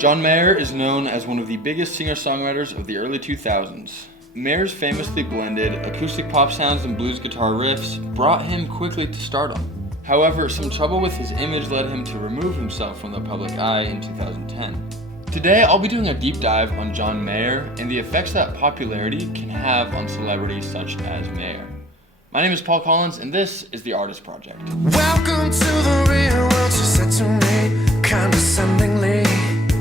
John Mayer is known as one of the biggest singer-songwriters of the early 2000s. Mayer's famously blended acoustic pop sounds and blues guitar riffs brought him quickly to stardom. However, some trouble with his image led him to remove himself from the public eye in 2010. Today, I'll be doing a deep dive on John Mayer and the effects that popularity can have on celebrities such as Mayer. My name is Paul Collins, and this is The Artist Project. Welcome to the real world, she said to me, condescendingly.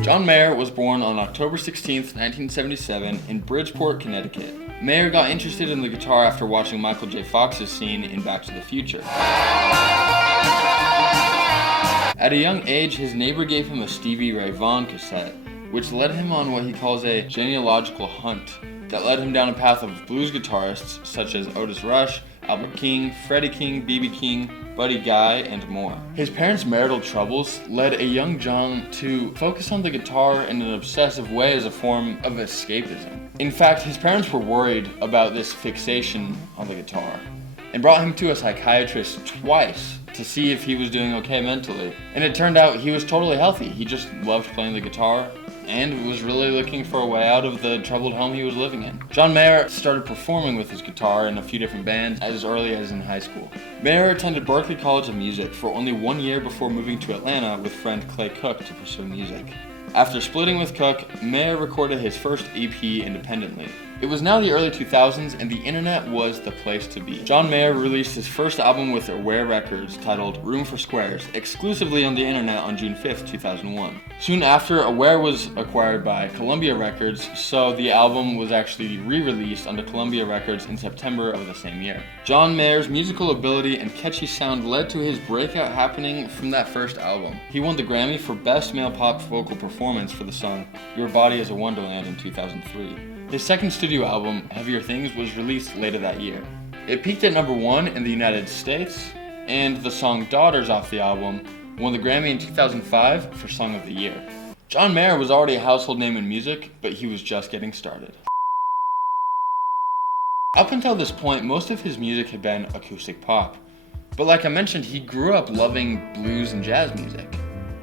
John Mayer was born on October 16, 1977 in Bridgeport, Connecticut. Mayer got interested in the guitar after watching Michael J. Fox's scene in Back to the Future. At a young age, his neighbor gave him a Stevie Ray Vaughan cassette, which led him on what he calls a genealogical hunt that led him down a path of blues guitarists such as Otis Rush, Albert King, Freddie King, B.B. King, Buddy Guy, and more. His parents' marital troubles led a young John to focus on the guitar in an obsessive way as a form of escapism. In fact, his parents were worried about this fixation on the guitar and brought him to a psychiatrist twice to see if he was doing okay mentally. And it turned out he was totally healthy. He just loved playing the guitar and was really looking for a way out of the troubled home he was living in. John Mayer started performing with his guitar in a few different bands as early as in high school. Mayer attended Berklee College of Music for only 1 year before moving to Atlanta with friend Clay Cook to pursue music. After splitting with Cook, Mayer recorded his first EP independently. It was now the early 2000s and the internet was the place to be. John Mayer released his first album with Aware Records titled Room for Squares, exclusively on the internet on June 5th, 2001. Soon after, Aware was acquired by Columbia Records, so the album was actually re-released under Columbia Records in September of the same year. John Mayer's musical ability and catchy sound led to his breakout happening from that first album. He won the Grammy for Best Male Pop Vocal Performance for the song Your Body is a Wonderland in 2003. His second studio album, Heavier Things, was released later that year. It peaked at number 1 in the United States, and the song Daughters off the album won the Grammy in 2005 for Song of the Year. John Mayer was already a household name in music, but he was just getting started. Up until this point, most of his music had been acoustic pop. But like I mentioned, he grew up loving blues and jazz music.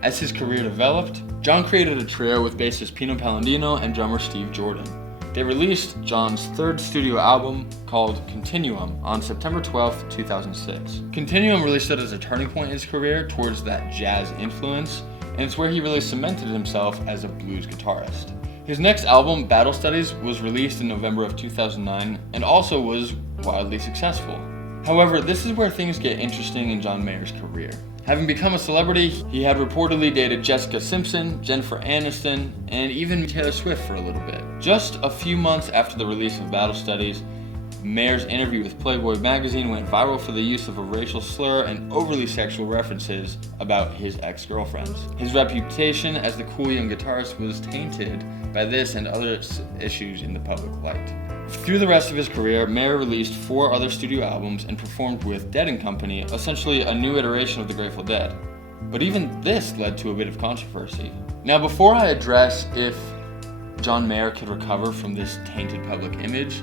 As his career developed, John created a trio with bassist Pino Palladino and drummer Steve Jordan. They released John's third studio album called Continuum on September 12, 2006. Continuum really stood as a turning point in his career towards that jazz influence, and it's where he really cemented himself as a blues guitarist. His next album, Battle Studies, was released in November of 2009 and also was wildly successful. However, this is where things get interesting in John Mayer's career. Having become a celebrity, he had reportedly dated Jessica Simpson, Jennifer Aniston, and even Taylor Swift for a little bit. Just a few months after the release of Battle Studies, Mayer's interview with Playboy magazine went viral for the use of a racial slur and overly sexual references about his ex-girlfriends. His reputation as the cool young guitarist was tainted by this and other issues in the public light. Through the rest of his career, Mayer released 4 other studio albums and performed with Dead & Company, essentially a new iteration of the Grateful Dead. But even this led to a bit of controversy. Now, before I address if John Mayer could recover from this tainted public image,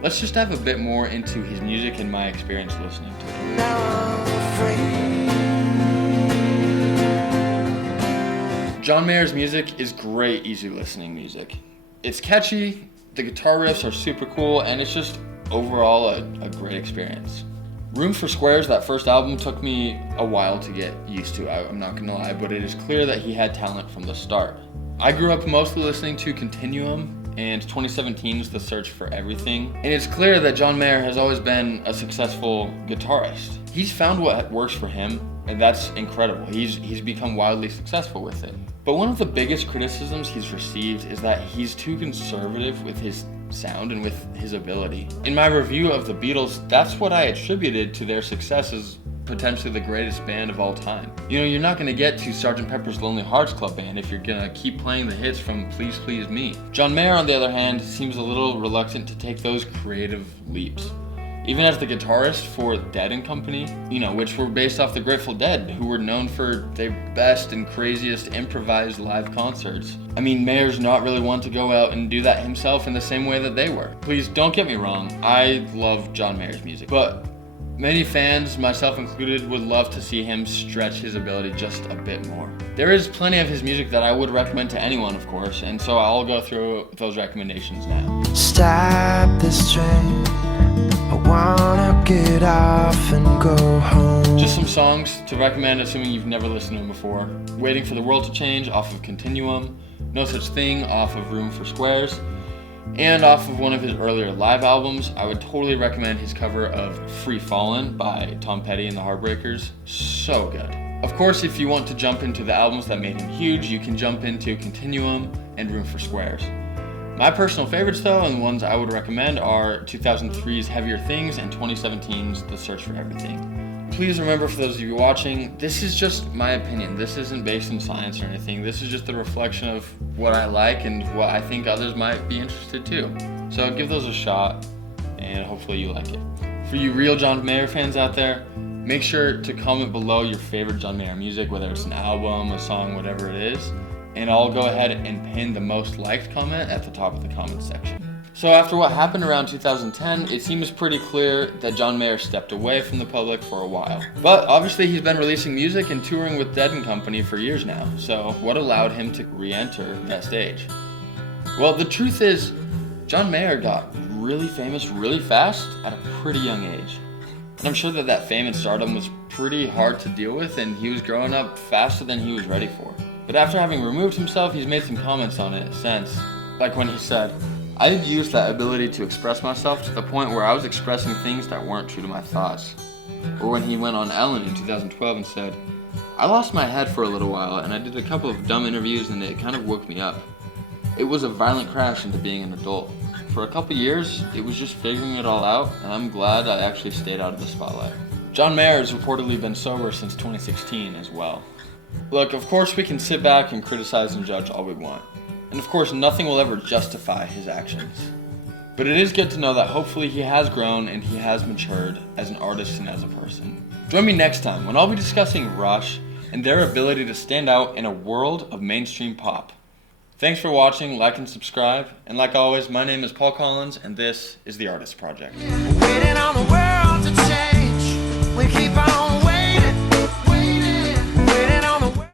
let's just dive a bit more into his music and my experience listening to it. Now I'm afraid. John Mayer's music is great, easy listening music. It's catchy, the guitar riffs are super cool, and it's just overall a great experience. Room for Squares, that first album, took me a while to get used to, I'm not gonna lie, but it is clear that he had talent from the start. I grew up mostly listening to Continuum and 2017's The Search for Everything, and it's clear that John Mayer has always been a successful guitarist. He's found what works for him, and that's incredible. He's become wildly successful with it. But one of the biggest criticisms he's received is that he's too conservative with his sound and with his ability. In my review of the Beatles, that's what I attributed to their success as potentially the greatest band of all time. You know, you're not gonna get to Sgt. Pepper's Lonely Hearts Club Band if you're gonna keep playing the hits from Please Please Me. John Mayer, on the other hand, seems a little reluctant to take those creative leaps. Even as the guitarist for Dead & Company, which were based off the Grateful Dead, who were known for their best and craziest improvised live concerts. I mean, Mayer's not really one to go out and do that himself in the same way that they were. Please don't get me wrong, I love John Mayer's music, but Many fans, myself included, would love to see him stretch his ability just a bit more. There is plenty of his music that I would recommend to anyone, of course, and so I'll go through those recommendations now. Stop this train. I wanna get off and go home. Just some songs to recommend, assuming you've never listened to him before. Waiting for the World to Change off of Continuum, No Such Thing off of Room for Squares, and off of one of his earlier live albums. I would totally recommend his cover of Free Fallin' by Tom Petty and the Heartbreakers. So good. Of course, if you want to jump into the albums that made him huge, you can jump into Continuum and Room for Squares. My personal favorites though, and the ones I would recommend, are 2003's Heavier Things and 2017's The Search for Everything. Please remember, for those of you watching, this is just my opinion. This isn't based in science or anything. This is just a reflection of what I like and what I think others might be interested too. So give those a shot, and hopefully you like it. For you real John Mayer fans out there, make sure to comment below your favorite John Mayer music, whether it's an album, a song, whatever it is, and I'll go ahead and pin the most liked comment at the top of the comment section. So after what happened around 2010, it seems pretty clear that John Mayer stepped away from the public for a while. But obviously he's been releasing music and touring with Dead & Company for years now, so what allowed him to re-enter that stage? Well, the truth is, John Mayer got really famous really fast at a pretty young age. And I'm sure that fame and stardom was pretty hard to deal with, and he was growing up faster than he was ready for. But after having removed himself, he's made some comments on it since, like when he said, "I used that ability to express myself to the point where I was expressing things that weren't true to my thoughts." Or when he went on Ellen in 2012 and said, "I lost my head for a little while and I did a couple of dumb interviews and it kind of woke me up. It was a violent crash into being an adult. For a couple years, it was just figuring it all out, and I'm glad I actually stayed out of the spotlight." John Mayer has reportedly been sober since 2016 as well. Look, of course we can sit back and criticize and judge all we want. And of course, nothing will ever justify his actions. But it is good to know that hopefully he has grown and he has matured as an artist and as a person. Join me next time when I'll be discussing Rush and their ability to stand out in a world of mainstream pop. Thanks for watching, like and subscribe, and like always, my name is Paul Collins and this is The Artist Project. Waiting on the world to change. We keep on